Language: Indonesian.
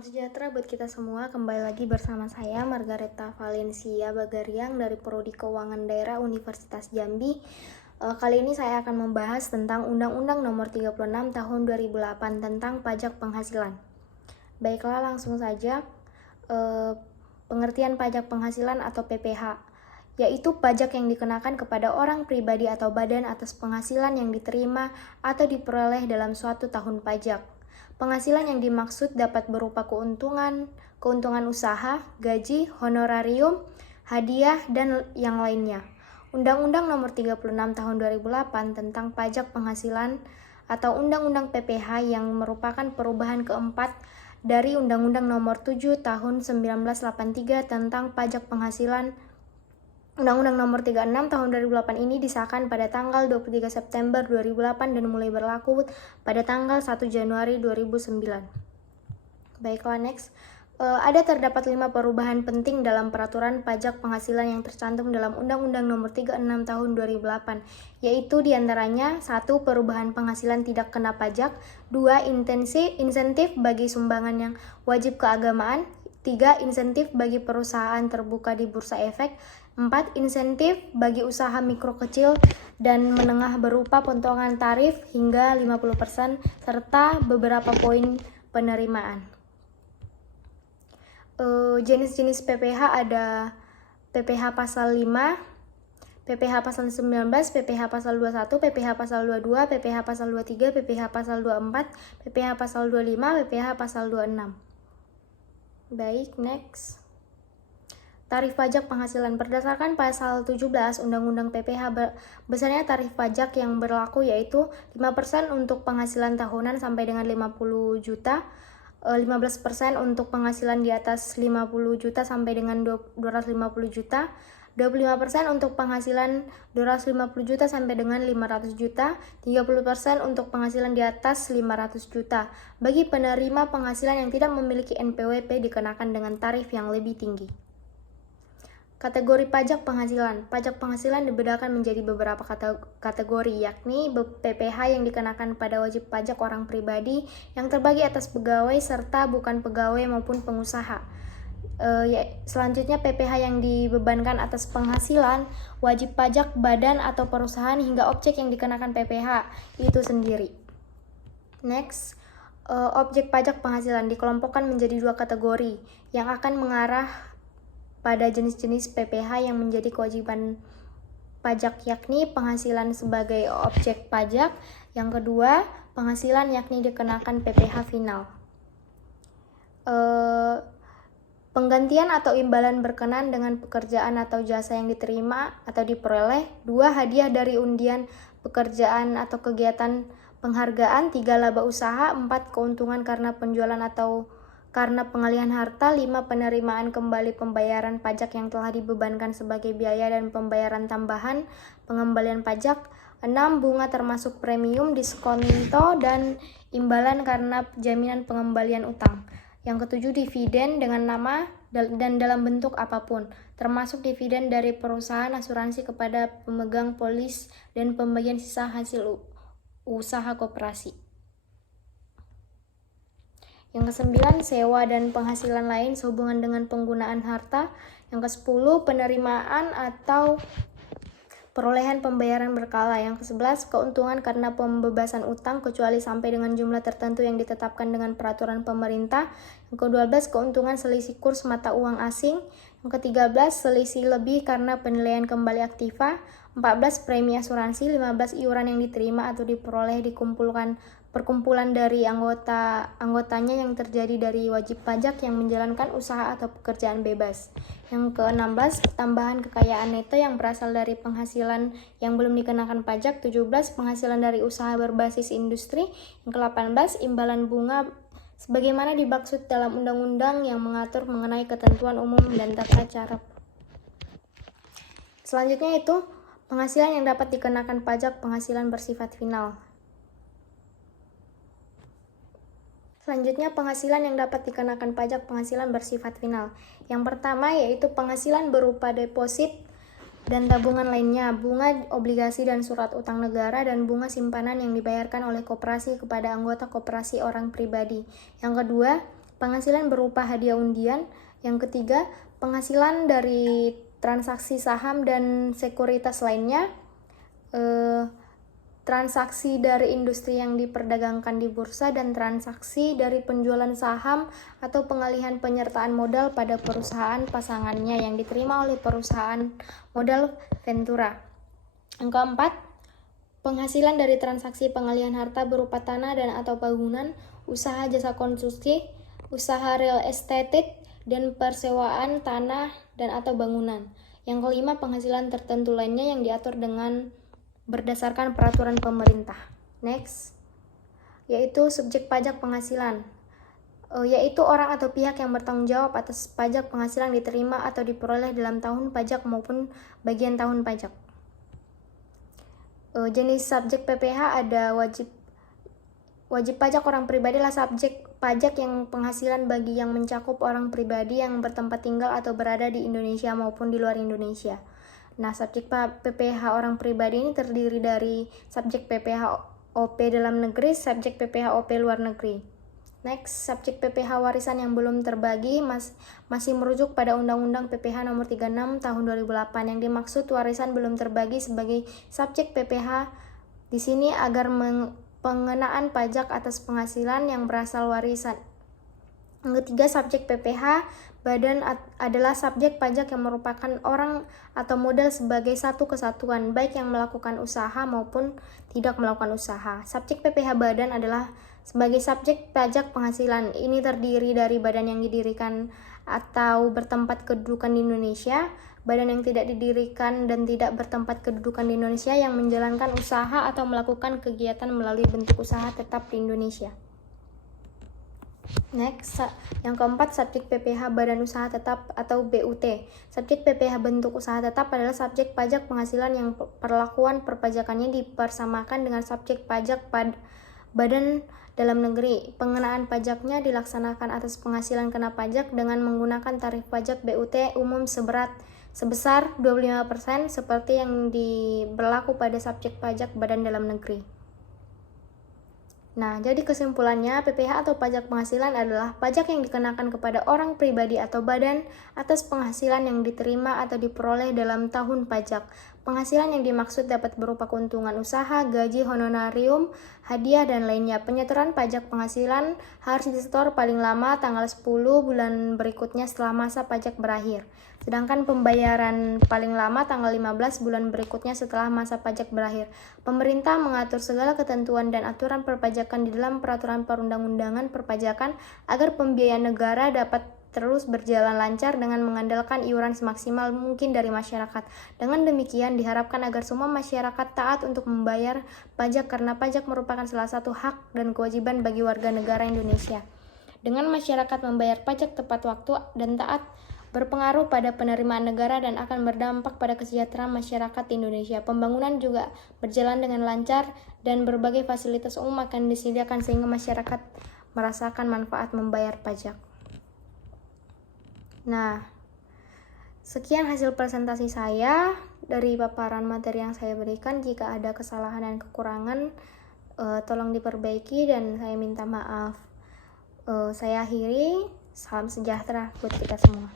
Salam sejahtera buat kita semua. Kembali lagi bersama saya Margareta Valencia Bagariang dari Prodi Keuangan Daerah Universitas Jambi. Kali ini saya akan membahas tentang Undang-Undang Nomor 36 Tahun 2008 tentang pajak penghasilan. Baiklah, langsung saja. Pengertian pajak penghasilan atau PPH, yaitu pajak yang dikenakan kepada orang pribadi atau badan atas penghasilan yang diterima atau diperoleh dalam suatu tahun pajak. Penghasilan yang dimaksud dapat berupa keuntungan usaha, gaji, honorarium, hadiah, dan yang lainnya. Undang-Undang Nomor 36 Tahun 2008 tentang pajak penghasilan atau Undang-Undang PPH yang merupakan perubahan keempat dari Undang-Undang Nomor 7 Tahun 1983 tentang pajak penghasilan. Undang-Undang Nomor 36 Tahun 2008 ini disahkan pada tanggal 23 September 2008 dan mulai berlaku pada tanggal 1 Januari 2009. Baiklah, next. Ada terdapat 5 perubahan penting dalam peraturan pajak penghasilan yang tercantum dalam Undang-Undang Nomor 36 Tahun 2008, yaitu diantaranya 1. Perubahan penghasilan tidak kena pajak, 2. Insentif bagi sumbangan yang wajib keagamaan, 3. Insentif bagi perusahaan terbuka di Bursa Efek, 4. Insentif bagi usaha mikro kecil dan menengah berupa potongan tarif hingga 50% serta beberapa poin penerimaan. Jenis-jenis PPH ada PPH pasal 5, PPH pasal 19, PPH pasal 21, PPH pasal 22, PPH pasal 23, PPH pasal 24, PPH pasal 25, PPH pasal 26. Baik, next. Tarif pajak penghasilan berdasarkan pasal 17 Undang-Undang PPH, besarnya tarif pajak yang berlaku yaitu 5% untuk penghasilan tahunan sampai dengan 50 juta, 15% untuk penghasilan di atas 50 juta sampai dengan 250 juta, 25% untuk penghasilan 250 juta sampai dengan 500 juta, 30% untuk penghasilan di atas 500 juta. Bagi penerima penghasilan yang tidak memiliki NPWP dikenakan dengan tarif yang lebih tinggi. Kategori pajak penghasilan. Pajak penghasilan dibedakan menjadi beberapa kategori, yakni PPH yang dikenakan pada wajib pajak orang pribadi yang terbagi atas pegawai serta bukan pegawai maupun pengusaha. Selanjutnya PPH yang dibebankan atas penghasilan wajib pajak badan atau perusahaan hingga objek yang dikenakan PPH itu sendiri. Next, objek pajak penghasilan dikelompokkan menjadi 2 kategori yang akan mengarah pada jenis-jenis PPH yang menjadi kewajiban pajak, yakni penghasilan sebagai objek pajak. Yang kedua, penghasilan yakni dikenakan PPH final. Penggantian atau imbalan berkenan dengan pekerjaan atau jasa yang diterima atau diperoleh. 2. Hadiah dari undian pekerjaan atau kegiatan penghargaan. 3. Laba usaha. 4. Keuntungan karena penjualan atau karena pengalihan harta. 5. Penerimaan kembali pembayaran pajak yang telah dibebankan sebagai biaya dan pembayaran tambahan pengembalian pajak. 6. Bunga termasuk premium, diskonto, dan imbalan karena jaminan pengembalian utang. Yang ketujuh, dividen dengan nama dan dalam bentuk apapun, termasuk dividen dari perusahaan asuransi kepada pemegang polis dan pembagian sisa hasil usaha koperasi. Yang ke-9, sewa dan penghasilan lain sehubungan dengan penggunaan harta. Yang ke-10, penerimaan atau perolehan pembayaran berkala. Yang ke-11, keuntungan karena pembebasan utang kecuali sampai dengan jumlah tertentu yang ditetapkan dengan peraturan pemerintah. Yang ke-12, keuntungan selisih kurs mata uang asing. Yang ke-13, selisih lebih karena penilaian kembali aktiva. 14, premi asuransi. 15, iuran yang diterima atau diperoleh perkumpulan dari anggotanya yang terjadi dari wajib pajak yang menjalankan usaha atau pekerjaan bebas. Yang ke-16, tambahan kekayaan neto yang berasal dari penghasilan yang belum dikenakan pajak. 17, penghasilan dari usaha berbasis industri. Yang ke-18, imbalan bunga sebagaimana dimaksud dalam undang-undang yang mengatur mengenai ketentuan umum dan tata cara. Selanjutnya itu penghasilan yang dapat dikenakan pajak penghasilan bersifat final. Selanjutnya, penghasilan yang dapat dikenakan pajak penghasilan bersifat final. Yang pertama yaitu penghasilan berupa deposit dan tabungan lainnya, bunga obligasi dan surat utang negara, dan bunga simpanan yang dibayarkan oleh koperasi kepada anggota koperasi orang pribadi. Yang kedua, penghasilan berupa hadiah undian. Yang ketiga, penghasilan dari transaksi saham dan sekuritas lainnya. Transaksi dari industri yang diperdagangkan di bursa, dan transaksi dari penjualan saham atau pengalihan penyertaan modal pada perusahaan pasangannya yang diterima oleh perusahaan modal Ventura. Yang keempat, penghasilan dari transaksi pengalihan harta berupa tanah dan atau bangunan, usaha jasa konstruksi, usaha real estate, dan persewaan tanah dan atau bangunan. Yang kelima, penghasilan tertentu lainnya yang diatur dengan berdasarkan peraturan pemerintah. Next, yaitu subjek pajak penghasilan, yaitu orang atau pihak yang bertanggung jawab atas pajak penghasilan diterima atau diperoleh dalam tahun pajak maupun bagian tahun pajak. Jenis subjek PPh ada wajib pajak orang pribadi adalah subjek pajak yang penghasilan bagi yang mencakup orang pribadi yang bertempat tinggal atau berada di Indonesia maupun di luar Indonesia. Nah, subjek PPh orang pribadi ini terdiri dari subjek PPh OP dalam negeri, subjek PPh OP luar negeri. Next, subjek PPh warisan yang belum terbagi masih merujuk pada Undang-Undang PPh Nomor 36 Tahun 2008. Yang dimaksud warisan belum terbagi sebagai subjek PPh di sini agar pengenaan pajak atas penghasilan yang berasal warisan. Yang ketiga, subjek PPh badan adalah subjek pajak yang merupakan orang atau modal sebagai satu kesatuan, baik yang melakukan usaha maupun tidak melakukan usaha. Subjek PPh badan adalah sebagai subjek pajak penghasilan. Ini terdiri dari badan yang didirikan atau bertempat kedudukan di Indonesia, badan yang tidak didirikan dan tidak bertempat kedudukan di Indonesia yang menjalankan usaha atau melakukan kegiatan melalui bentuk usaha tetap di Indonesia. Next, yang keempat, subjek PPh Badan Usaha Tetap atau BUT. Subjek PPh bentuk usaha tetap adalah subjek pajak penghasilan yang perlakuan perpajakannya dipersamakan dengan subjek pajak badan dalam negeri. Pengenaan pajaknya dilaksanakan atas penghasilan kena pajak dengan menggunakan tarif pajak BUT umum sebesar 25% seperti yang berlaku pada subjek pajak badan dalam negeri. Nah, jadi kesimpulannya, PPh atau pajak penghasilan adalah pajak yang dikenakan kepada orang pribadi atau badan atas penghasilan yang diterima atau diperoleh dalam tahun pajak. Penghasilan yang dimaksud dapat berupa keuntungan usaha, gaji, honorarium, hadiah, dan lainnya. Penyetoran pajak penghasilan harus disetor paling lama tanggal 10 bulan berikutnya setelah masa pajak berakhir. Sedangkan pembayaran paling lama tanggal 15 bulan berikutnya setelah masa pajak berakhir. Pemerintah mengatur segala ketentuan dan aturan perpajakan di dalam peraturan perundang-undangan perpajakan agar pembiayaan negara dapat terus berjalan lancar dengan mengandalkan iuran semaksimal mungkin dari masyarakat. Dengan demikian diharapkan agar semua masyarakat taat untuk membayar pajak karena pajak merupakan salah satu hak dan kewajiban bagi warga negara Indonesia. Dengan masyarakat membayar pajak tepat waktu dan taat berpengaruh pada penerimaan negara dan akan berdampak pada kesejahteraan masyarakat di Indonesia. Pembangunan juga berjalan dengan lancar dan berbagai fasilitas umum akan disediakan sehingga masyarakat merasakan manfaat membayar pajak. Nah, sekian hasil presentasi saya dari paparan materi yang saya berikan. Jika ada kesalahan dan kekurangan, tolong diperbaiki dan saya minta maaf. Saya akhiri. Salam sejahtera buat kita semua.